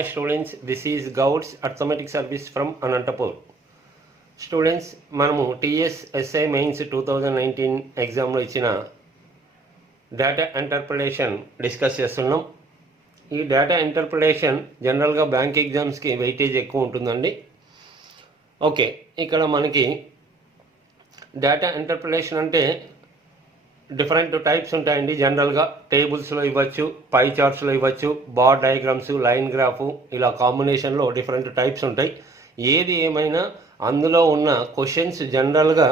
Hi students, this is Gouds Arithmetic Service from Anantapur. Students, మనము TSSI Mains 2019 ఎగ్జామ్లో ఇచ్చిన data interpretation discuss చేస్తున్నాం. ఈ డేటా ఇంటర్ప్రిటేషన్ జనరల్గా బ్యాంక్ ఎగ్జామ్స్కి వెయిటేజ్ ఎక్కువ ఉంటుందండి. ఓకే, ఇక్కడ మనకి డేటా ఇంటర్ప్రిటేషన్ అంటే డిఫరెంట్ టైప్స్ ఉంటాయండి. జనరల్గా టేబుల్స్లో ఇవ్వచ్చు, పై చార్ట్స్లో ఇవ్వచ్చు, బార్ డయాగ్రామ్స్, లైన్ గ్రాఫ్, ఇలా కాంబినేషన్లో డిఫరెంట్ టైప్స్ ఉంటాయి. ఏది ఏమైనా అందులో ఉన్న క్వశ్చన్స్ జనరల్గా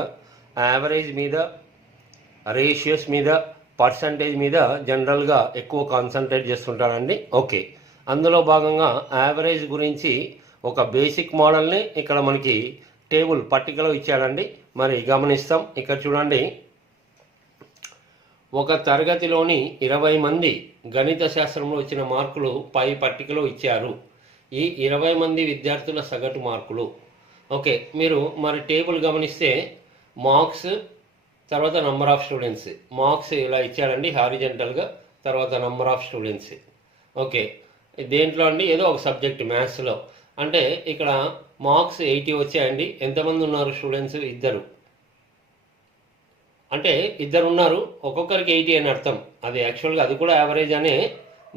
యావరేజ్ మీద, రేషియోస్ మీద, పర్సంటేజ్ మీద జనరల్గా ఎక్కువ కాన్సన్ట్రేట్ చేస్తుంటారండి. ఓకే, అందులో భాగంగా యావరేజ్ గురించి ఒక బేసిక్ మోడల్ని ఇక్కడ మనకి టేబుల్ పట్టికలో ఇచ్చాడండి. మరి గమనిస్తాం. ఇక్కడ చూడండి, ఒక తరగతిలోని 20 మంది గణిత శాస్త్రంలో వచ్చిన మార్కులు పై పట్టికలో ఇచ్చారు. ఈ 20 మంది విద్యార్థుల సగటు మార్కులు. ఓకే, మీరు మరి టేబుల్ గమనిస్తే మార్క్స్, తర్వాత నంబర్ ఆఫ్ స్టూడెంట్స్. మార్క్స్ ఇలా ఇచ్చాడండి హారిజెంటల్గా, తర్వాత నంబర్ ఆఫ్ స్టూడెంట్స్. ఓకే, దేంట్లో అండి? ఏదో ఒక సబ్జెక్ట్ మ్యాథ్స్లో. అంటే ఇక్కడ మార్క్స్ 80 వచ్చాయండి. ఎంతమంది ఉన్నారు స్టూడెంట్స్? ఇద్దరు. అంటే ఇద్దరు ఉన్నారు, ఒక్కొక్కరికి 80 అని అర్థం. అది యాక్చువల్గా అది కూడా యావరేజ్ అనే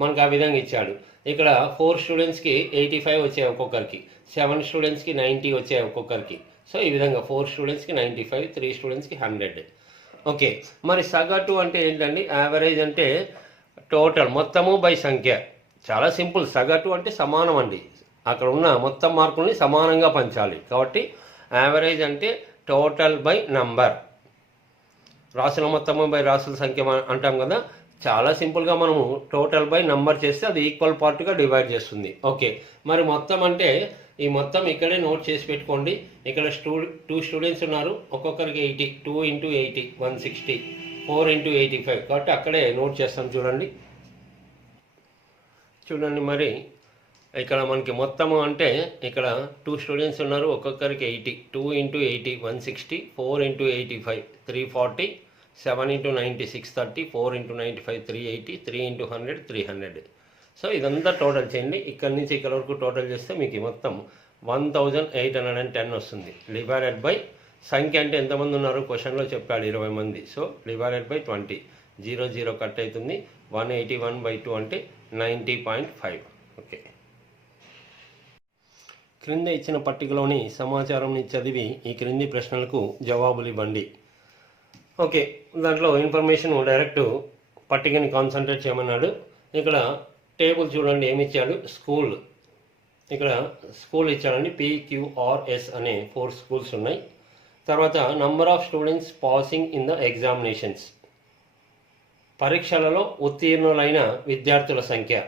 మనకు ఆ విధంగా ఇచ్చాడు. ఇక్కడ 4 స్టూడెంట్స్కి 85 వచ్చాయి ఒక్కొక్కరికి, 7 స్టూడెంట్స్కి 90 వచ్చాయి ఒక్కొక్కరికి. సో ఈ విధంగా 4 స్టూడెంట్స్కి 95, 3 స్టూడెంట్స్కి 100. ఓకే, మరి సగటు అంటే ఏంటండి? యావరేజ్ అంటే టోటల్ మొత్తము బై సంఖ్య. చాలా సింపుల్. సగటు అంటే సమానం అండి. అక్కడ ఉన్న మొత్తం మార్కుల్ని సమానంగా పంచాలి. కాబట్టి యావరేజ్ అంటే టోటల్ బై నంబర్. రాసుల మొత్తము బై రాసుల సంఖ్య అంటాం కదా. చాలా సింపుల్గా మనము టోటల్ బై నంబర్ చేస్తే అది ఈక్వల్ పార్ట్గా డివైడ్ చేస్తుంది. ఓకే, మరి మొత్తం అంటే ఈ మొత్తం ఇక్కడే నోట్ చేసి పెట్టుకోండి. ఇక్కడ 2 స్టూడెంట్స్ ఉన్నారు, ఒక్కొక్కరికి 80, 2 × 80 160, 4 × 85. కాబట్టి అక్కడే నోట్ చేస్తాం. చూడండి మరి ఇక్కడ మనకి మొత్తము అంటే ఇక్కడ 2 స్టూడెంట్స్ ఉన్నారు, ఒక్కొక్కరికి 80, 2 × 80 160, 4 × 85 340, 7 × 90 630, 4 × 95 380, 3 × 100 300. సో ఇదంతా టోటల్ చేయండి. ఇక్కడ నుంచి ఇక్కడ వరకు టోటల్ చేస్తే మీకు మొత్తం 1810 వస్తుంది. డివైడెడ్ బై సంఖ్య అంటే ఎంతమంది ఉన్నారు క్వశ్చన్లో చెప్పాడు, 20 మంది. సో డివైడెడ్ బై 20, 0 0 కట్ అవుతుంది. 181/2 అంటే 90.5. ఓకే, క్రింద ఇచ్చిన పట్టికలోని సమాచారంని చదివి ఈ క్రింది ప్రశ్నలకు జవాబులు ఇవ్వండి. ఓకే, దాంట్లో ఇన్ఫర్మేషన్ డైరెక్ట్ పట్టికని కాన్సన్ట్రేట్ చేయమన్నాడు. ఇక్కడ టేబుల్ చూడండి ఏమి ఇచ్చాడు. స్కూల్, ఇక్కడ స్కూల్ ఇచ్చాడండి. PQRS అనే 4 స్కూల్స్ ఉన్నాయి. తర్వాత number of students passing in the examinations, పరీక్షలలో ఉత్తీర్ణులైన విద్యార్థుల సంఖ్య.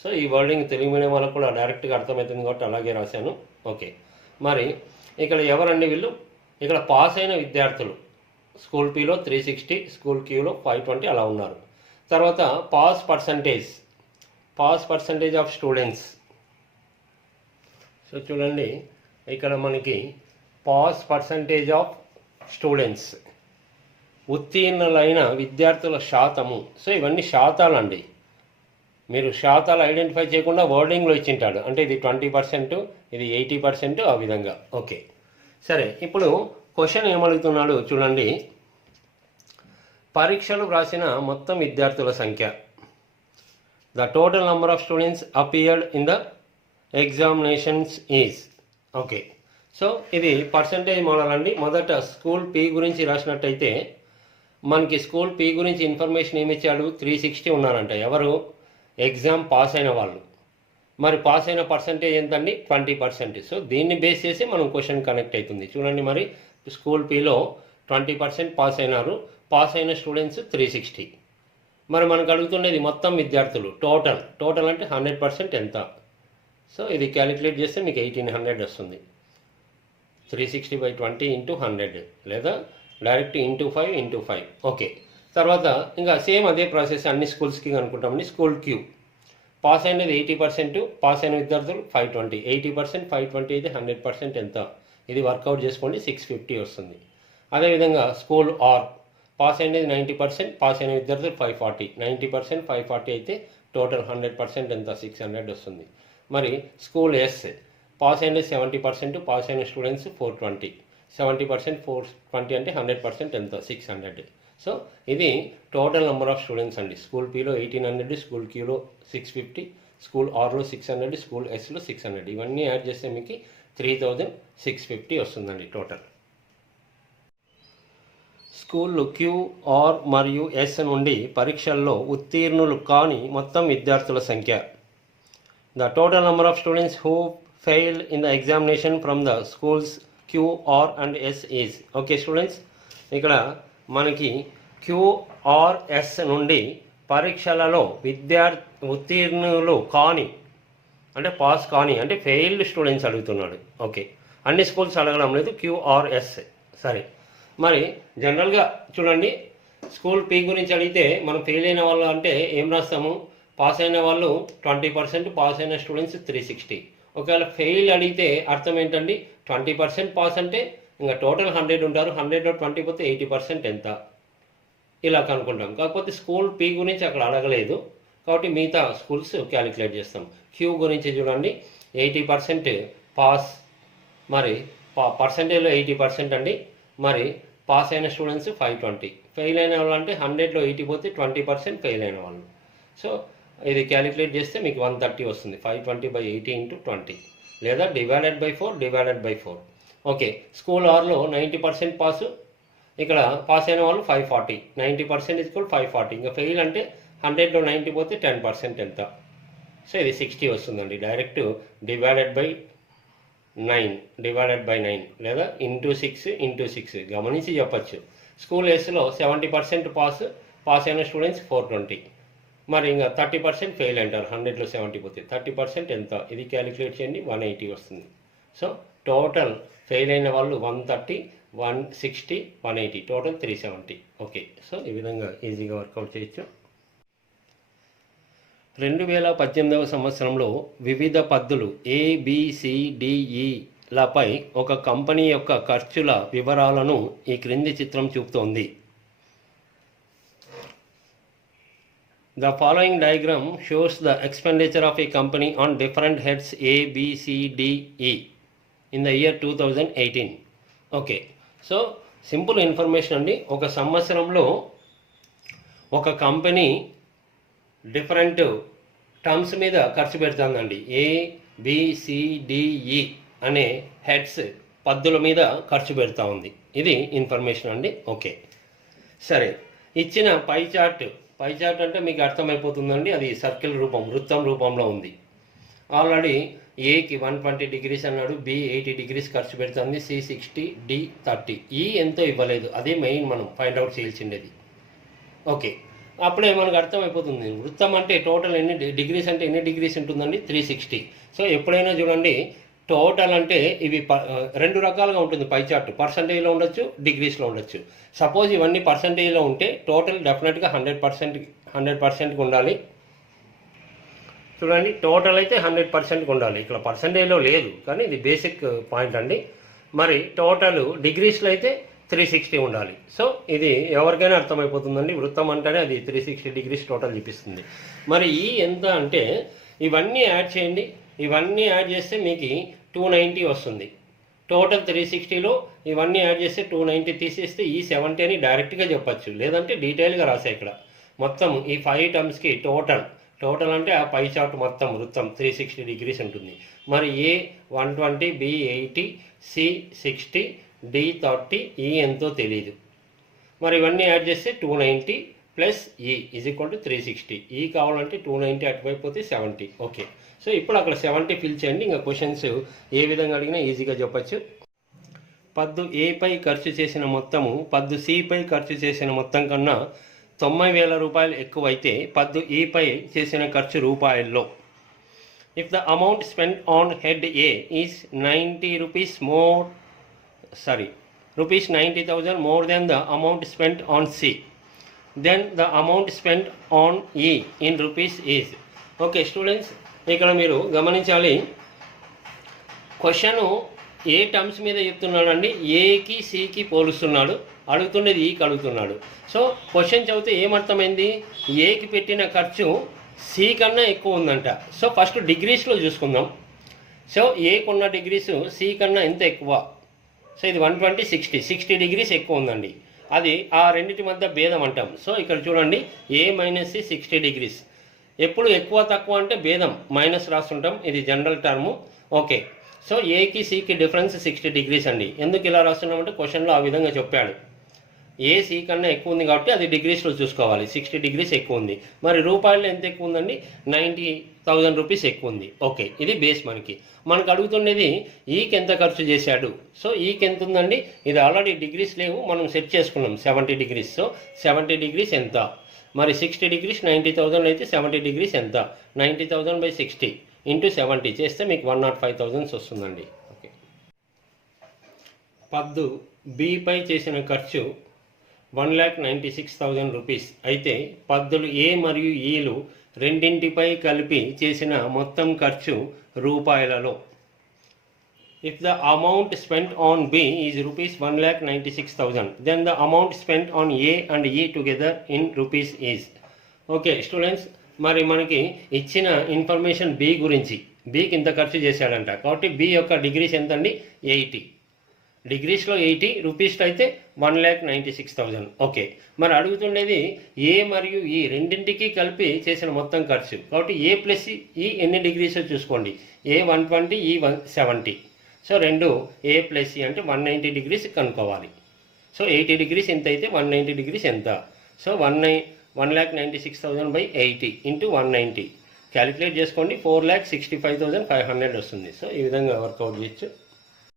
సో ఈ వర్డింగ్ తెలుగు మీడియం వాళ్ళకు కూడా డైరెక్ట్గా అర్థమవుతుంది కాబట్టి అలాగే రాశాను. ఓకే, మరి ఇక్కడ ఎవరండి వీళ్ళు? ఇక్కడ పాస్ అయిన విద్యార్థులు స్కూల్ Pలో 360, స్కూల్ Qలో 520 అలా ఉన్నారు. తర్వాత pass percentage of students. So చూడండి ఇక్కడ మనకి పాస్ పర్సంటేజ్ ఆఫ్ స్టూడెంట్స్, ఉత్తీర్ణులైన విద్యార్థుల శాతము. సో ఇవన్నీ శాతాలండి. మీరు శాతాలు ఐడెంటిఫై చేయకుండా వర్డింగ్లో ఇచ్చింటాడు. అంటే ఇది 20%, ఇది 80%, ఆ విధంగా. ఓకే, సరే. ఇప్పుడు క్వశ్చన్ ఏమడుగుతున్నాడు చూడండి. పరీక్షలు వ్రాసిన మొత్తం విద్యార్థుల సంఖ్య. The total number of students appeared in the examinations is. Okay, so ఇది పర్సంటేజ్ మోడల్ అండి. మొదట స్కూల్ P గురించి రాసినట్టయితే మనకి స్కూల్ P గురించి ఇన్ఫర్మేషన్ ఏమి ఇచ్చాడు? 360 ఉన్నారంట. ఎవరు? ఎగ్జామ్ పాస్ అయిన వాళ్ళు. మరి పాస్ అయిన పర్సంటేజ్ ఎంతండి? 20%. సో దీన్ని బేస్ చేసి మనం క్వశ్చన్ కనెక్ట్ అవుతుంది. చూడండి, మరి స్కూల్ Pలో 20% పాస్ అయినారు. పాస్ అయిన స్టూడెంట్స్ 360. మరి మనకు అడుగుతుండేది మొత్తం విద్యార్థులు టోటల్ అంటే 100% ఎంత? సో ఇది క్యాలిక్యులేట్ చేస్తే మీకు 1800 వస్తుంది. 360/20 × 100, లేదా డైరెక్ట్ × 5. ఓకే, తర్వాత ఇంకా సేమ్ అదే ప్రాసెస్ అన్ని స్కూల్స్కి అనుకుంటామండి. స్కూల్ Q పాస్ అయినది 80%, పాస్ అయిన విద్యార్థులు 520. 80% 520 అయితే 100% ఎంత? ఇది వర్కౌట్ చేసుకోండి, 650 వస్తుంది. అదేవిధంగా స్కూల్ R పాస్ అయినది 90%, పాస్ అయిన విద్యార్థులు 540. 90% 540 అయితే టోటల్ 100% ఎంత? 600 వస్తుంది. మరి స్కూల్ ఎస్ పాస్ అయిన 70%, పాస్ అయిన స్టూడెంట్స్ 420. 70% 420 అంటే 100% ఎంత 600. సో ఇది టోటల్ నెంబర్ ఆఫ్ స్టూడెంట్స్ అండి. స్కూల్ పిలో 1800, స్కూల్ క్యూలో 650, స్కూల్ ఆర్లో 600, స్కూల్ ఎస్లో 600. ఇవన్నీ యాడ్ చేస్తే మీకు 3650 వస్తుందండి టోటల్. స్కూళ్ళు క్యూ, ఆర్ మరియు ఎస్ నుండి పరీక్షల్లో ఉత్తీర్ణులు కాని మొత్తం విద్యార్థుల సంఖ్య. The total number of students who failed in the examination from the schools Q, R and S is. Okay students, ఇక్కడ మనకి క్యూ, ఆర్, ఎస్ నుండి పరీక్షలలో ఉత్తీర్ణులు కాని అంటే పాస్ కాని అంటే ఫెయిల్డ్ స్టూడెంట్స్ అడుగుతున్నాడు. ఓకే, అన్ని స్కూల్స్ అడగడం లేదు, క్యూ, ఆర్, ఎస్. సరే, మరి జనరల్గా చూడండి, స్కూల్ పి గురించి అడిగితే మనం ఫెయిల్ అయిన వాళ్ళు అంటే ఏం రాస్తాము? పాస్ అయిన వాళ్ళు 20%, పాస్ అయిన స్టూడెంట్స్ 360. ఒకవేళ ఫెయిల్ అడిగితే అర్థం ఏంటండి? 20% పాస్ అంటే ఇంకా టోటల్ 100 ఉంటారు, 100లో 20 పోతే 80% ఎంత, ఇలా కనుక్కుంటాం. కాకపోతే స్కూల్ పి గురించి అక్కడ అడగలేదు కాబట్టి మిగతా స్కూల్స్ క్యాలిక్యులేట్ చేస్తాం. క్యూ గురించి చూడండి, 80% పాస్, మరి పర్సంటేజ్లో 80% అండి. మరి పాస్ అయిన స్టూడెంట్స్ 520. ఫెయిల్ అయిన వాళ్ళు అంటే 100లో 80 పోతే 20% ఫెయిల్ అయిన వాళ్ళు. సో ఇది క్యాలిక్యులేట్ చేస్తే మీకు 130 వస్తుంది. 520/80 × 20 లేదా /4. ఓకే, స్కూల్ ఆర్లో 90% పాసు, ఇక్కడ పాస్ అయిన వాళ్ళు 540. 90% = 540. ఇంకా ఫెయిల్ అంటే 100లో 90 పోతే 10% ఎంత? సో ఇది 60 వస్తుందండి. డైరెక్ట్ /9 లేదా ×6 గమనించి చెప్పచ్చు. స్కూల్ ఎస్లో 70% పాస్ అయిన స్టూడెంట్స్ 420. మరి ఇంకా 30% ఫెయిల్ అంటారు, 100లో 70 పోతే 30% ఎంత? ఇది క్యాలిక్యులేట్ చేయండి, 180 వస్తుంది. సో టోటల్ ఫెయిల్ అయిన వాళ్ళు 130, 160, 180, టోటల్ 370. ఓకే, సో ఈ విధంగా ఈజీగా వర్కౌట్ చేయొచ్చు. 2018వ సంవత్సరంలో వివిధ పద్ధతులు ABCDEలపై ఒక కంపెనీ యొక్క ఖర్చుల వివరాలను ఈ క్రింది చిత్రం చూపుతోంది. The following diagram shows the expenditure of a company on different heads A, B, C, D, E in the year 2018. Okay, so simple information అండి. ఒక సంవత్సరంలో ఒక కంపెనీ డిఫరెంట్ టర్మ్స్ మీద ఖర్చు పెడుతుందండి. ABCDE అనే హెడ్స్ పద్ధతుల మీద ఖర్చు పెడతా ఉంది. ఇది ఇన్ఫర్మేషన్ అండి. ఓకే, సరే, ఇచ్చిన పై చార్ట్ అంటే మీకు అర్థమైపోతుందండి. అది సర్కిల్ రూపం, వృత్తం రూపంలో ఉంది. ఆల్రెడీ ఏకి 120 degrees అన్నాడు, బి 80 degrees ఖర్చు పెడుతుంది, సి 60, డి 30. ఈ ఎంతో ఇవ్వలేదు, అదే మెయిన్ మనం ఫైండ్ అవుట్ చేయాల్సిండేది. ఓకే, అప్పుడే మనకు అర్థమైపోతుంది వృత్తం అంటే టోటల్ ఎన్ని డిగ్రీస్ అంటే ఎన్ని డిగ్రీస్ ఉంటుందండి? 360. సో ఎప్పుడైనా చూడండి, టోటల్ అంటే ఇవి రెండు రకాలుగా ఉంటుంది. పై చార్ట్ పర్సంటేజ్లో ఉండొచ్చు, డిగ్రీస్లో ఉండొచ్చు. సపోజ్ ఇవన్నీ పర్సంటేజ్లో ఉంటే టోటల్ డెఫినెట్గా 100%కి ఉండాలి. చూడండి, టోటల్ అయితే 100%కి ఉండాలి. ఇక్కడ పర్సంటేజ్లో లేదు, కానీ ఇది బేసిక్ పాయింట్ అండి. మరి టోటల్ డిగ్రీస్లో అయితే 360 ఉండాలి. సో ఇది ఎవరికైనా అర్థమైపోతుందండి. వృత్తం అంటేనే అది 360 degrees టోటల్ చూపిస్తుంది. మరి ఈ ఎంత అంటే ఇవన్నీ యాడ్ చేయండి. ఇవన్నీ యాడ్ చేస్తే మీకు 290 వస్తుంది. టోటల్ 360లో ఇవన్నీ యాడ్ చేస్తే 290 తీసేస్తే ఈ 70 అని డైరెక్ట్గా చెప్పచ్చు, లేదంటే డీటెయిల్గా రాసా. ఇక్కడ మొత్తం ఈ 5 టర్మ్స్కి టోటల్ అంటే ఆ పై చార్ట్ మొత్తం వృత్తం 360 degrees ఉంటుంది. మరి ఏ 120, బి 80, సి 60, డి 30, ఈ ఎంతో తెలియదు. మరి ఇవన్నీ యాడ్ చేస్తే 290 ప్లస్ ఈ = 360. ఈ కావాలంటే 290 అటువైపోతే 70. ఓకే, సో ఇప్పుడు అక్కడ 70 ఫిల్ చేయండి. ఇంకా క్వశ్చన్స్ ఏ విధంగా అడిగినా ఈజీగా చెప్పచ్చు. పద్దు ఏపై ఖర్చు చేసిన మొత్తము పద్దు సిపై ఖర్చు చేసిన మొత్తం కన్నా 90,000 రూపాయలు ఎక్కువైతే పద్దు ఈపై చేసిన ఖర్చు రూపాయల్లో. If the amount spend on head A is 90,000 more than the amount spent on C, then the amount spent on E in rupees is. Okay students, ఇక్కడ మీరు గమనించాలి, క్వశ్చను ఏ టర్మ్స్ మీద చెప్తున్నాడండి? ఏకి సికి పోలుస్తున్నాడు, అడుగుతున్నది ఈకి అడుగుతున్నాడు. సో క్వశ్చన్ చదివితే ఏమర్థమైంది? ఏకి పెట్టిన ఖర్చు సి కన్నా ఎక్కువ ఉందంట. సో ఫస్ట్ డిగ్రీస్లో చూసుకుందాం. సో ఏకున్న డిగ్రీస్ సి కన్నా ఎంత ఎక్కువ? సో ఇది 120, 60 డిగ్రీస్ ఎక్కువ ఉందండి. అది ఆ రెండింటి మధ్య భేదం అంటాం. సో ఇక్కడ చూడండి, ఏ మైనస్ సి 60 డిగ్రీస్. ఎప్పుడు ఎక్కువ తక్కువ అంటే భేదం మైనస్ రాస్తుంటాం, ఇది జనరల్ టర్ము. ఓకే, సో ఏకి సికి డిఫరెన్స్ 60 డిగ్రీస్ అండి. ఎందుకు ఇలా రాస్తున్నామంటే క్వశ్చన్లో ఆ విధంగా చెప్పాడు. ఏ సి కన్నా ఎక్కువ ఉంది కాబట్టి అది డిగ్రీస్లో చూసుకోవాలి. 60 డిగ్రీస్ ఎక్కువ ఉంది. మరి రూపాయల్లో ఎంత ఎక్కువ ఉందండి? 90,000 రూపీస్ ఎక్కువ ఉంది. ఓకే, ఇది బేస్. మనకు అడుగుతున్నది ఈకి ఎంత ఖర్చు చేశాడు. సో ఈకి ఎంత ఉందండి? ఇది ఆల్రెడీ డిగ్రీస్ లేవు, మనం సెట్ చేసుకున్నాం 70 డిగ్రీస్. సో 70 డిగ్రీస్ ఎంత? మరి 60 డిగ్రీస్ 90,000 అయితే 70 డిగ్రీస్ ఎంత? 90,000 బై 60 ఇంటూ 70 చేస్తే మీకు 105,000 వస్తుందండి. ఓకే, పద్దు బిపై చేసిన ఖర్చు 1,96,000 రూపీస్ అయితే పద్దులు ఏ మరియు ఈలు రెండింటిపై కలిపి చేసిన మొత్తం ఖర్చు రూపాయలలో. If the amount spent on B is rupees 1,96,000, then the amount spent on A and E together in rupees is. Okay students, మరి మనకి ఇచ్చిన ఇన్ఫర్మేషన్ బి గురించి, బికి ఇంత ఖర్చు చేశాడంట కాబట్టి బి యొక్క డిగ్రీస్ ఎంత అండి? 80 డిగ్రీస్లో 80, రూపీస్లో అయితే 1,96,000. ఓకే, మరి అడుగుతుండేది ఏ మరియు ఈ రెండింటికి కలిపి చేసిన మొత్తం ఖర్చు కాబట్టి ఏ ప్లస్ ఈ ఎన్ని డిగ్రీస్ చూసుకోండి. ఏ 120, ఈ 170. సో రెండు ఏ ప్లస్ ఈ అంటే 190 డిగ్రీస్ కనుక్కోవాలి. సో 80 డిగ్రీస్ ఎంత అయితే 190 డిగ్రీస్ ఎంత? సో 1,96,000 బై 80 ఇంటూ 190 క్యాలిక్యులేట్ చేసుకోండి. 4,65,500 వస్తుంది. సో ఈ విధంగా వర్కౌట్ చేయొచ్చు.